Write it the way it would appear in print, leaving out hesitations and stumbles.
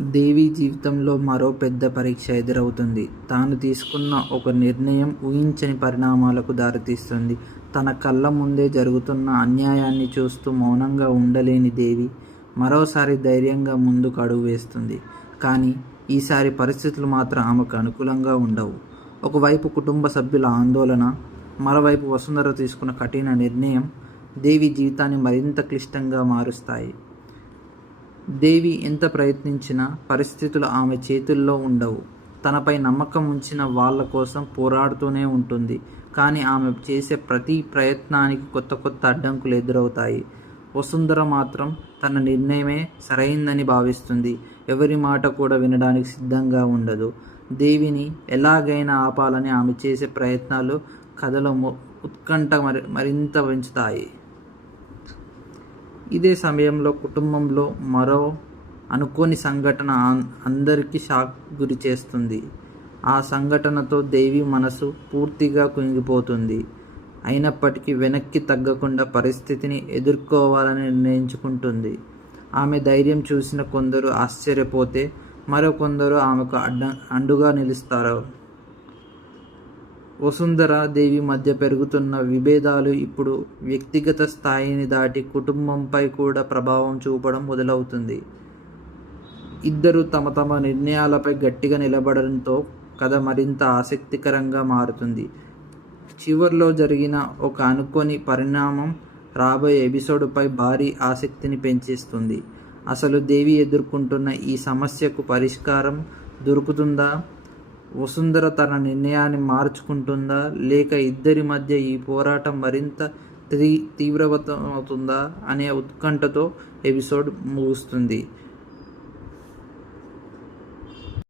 దేవి జీవితంలో మరో పెద్ద పరీక్ష ఎదురవుతుంది. తాను తీసుకున్న ఒక నిర్ణయం ఊహించని పరిణామాలకు దారితీస్తుంది. తన కళ్ళ ముందే జరుగుతున్న అన్యాయాన్ని చూస్తూ మౌనంగా ఉండలేని దేవి మరోసారి ధైర్యంగా ముందుకు అడుగు వేస్తుంది. కానీ ఈసారి పరిస్థితులు మాత్రం ఆమెకు అనుకూలంగా ఉండవు. ఒకవైపు కుటుంబ సభ్యుల ఆందోళన, మరోవైపు వసుంధర తీసుకున్న కఠిన నిర్ణయం దేవి జీవితాన్ని మరింత క్లిష్టంగా మారుస్తాయి. దేవి ఎంత ప్రయత్నించినా పరిస్థితులు ఆమె చేతుల్లో ఉండవు. తనపై నమ్మకం ఉంచిన వాళ్ళ కోసం పోరాడుతూనే ఉంటుంది. కానీ ఆమె చేసే ప్రతి ప్రయత్నానికి కొత్త కొత్త అడ్డంకులు ఎదురవుతాయి. వసుంధర మాత్రం తన నిర్ణయమే సరైందని భావిస్తుంది. ఎవరి మాట కూడా వినడానికి సిద్ధంగా ఉండదు. దేవిని ఎలాగైనా ఆపాలని ఆమె చేసే ప్రయత్నాలు కథలో ఉత్కంఠ మరింత పెంచుతాయి. ఇదే సమయంలో కుటుంబంలో మరో అనుకోని సంఘటన అందరికీ షాక్ గురి చేస్తుంది. ఆ సంఘటనతో దేవి మనసు పూర్తిగా కుంగిపోతుంది. అయినప్పటికీ వెనక్కి తగ్గకుండా పరిస్థితిని ఎదుర్కోవాలని నిర్ణయించుకుంటుంది. ఆమె ధైర్యం చూసిన కొందరు ఆశ్చర్యపోతే మరికొందరు ఆమెకు అండుగా నిలుస్తారు. వసుంధర దేవి మధ్య పెరుగుతున్న విభేదాలు ఇప్పుడు వ్యక్తిగత స్థాయిని దాటి కుటుంబంపై కూడా ప్రభావం చూపడం మొదలవుతుంది. ఇద్దరు తమ తమ నిర్ణయాలపై గట్టిగా నిలబడడంతో కథ మరింత ఆసక్తికరంగా మారుతుంది. చివర్లో జరిగిన ఒక అనుకోని పరిణామం రాబోయే ఎపిసోడ్పై భారీ ఆసక్తిని పెంచేస్తుంది. అసలు దేవి ఎదుర్కొంటున్న ఈ సమస్యకు పరిష్కారం దొరుకుతుందా? వసుంధర తన నిర్ణయాన్ని మార్చుకుంటుందా, లేక ఇద్దరి మధ్య ఈ పోరాటం మరింత తీవ్రతరమవుతుందా అనే ఉత్కంఠతో ఎపిసోడ్ ముగుస్తుంది.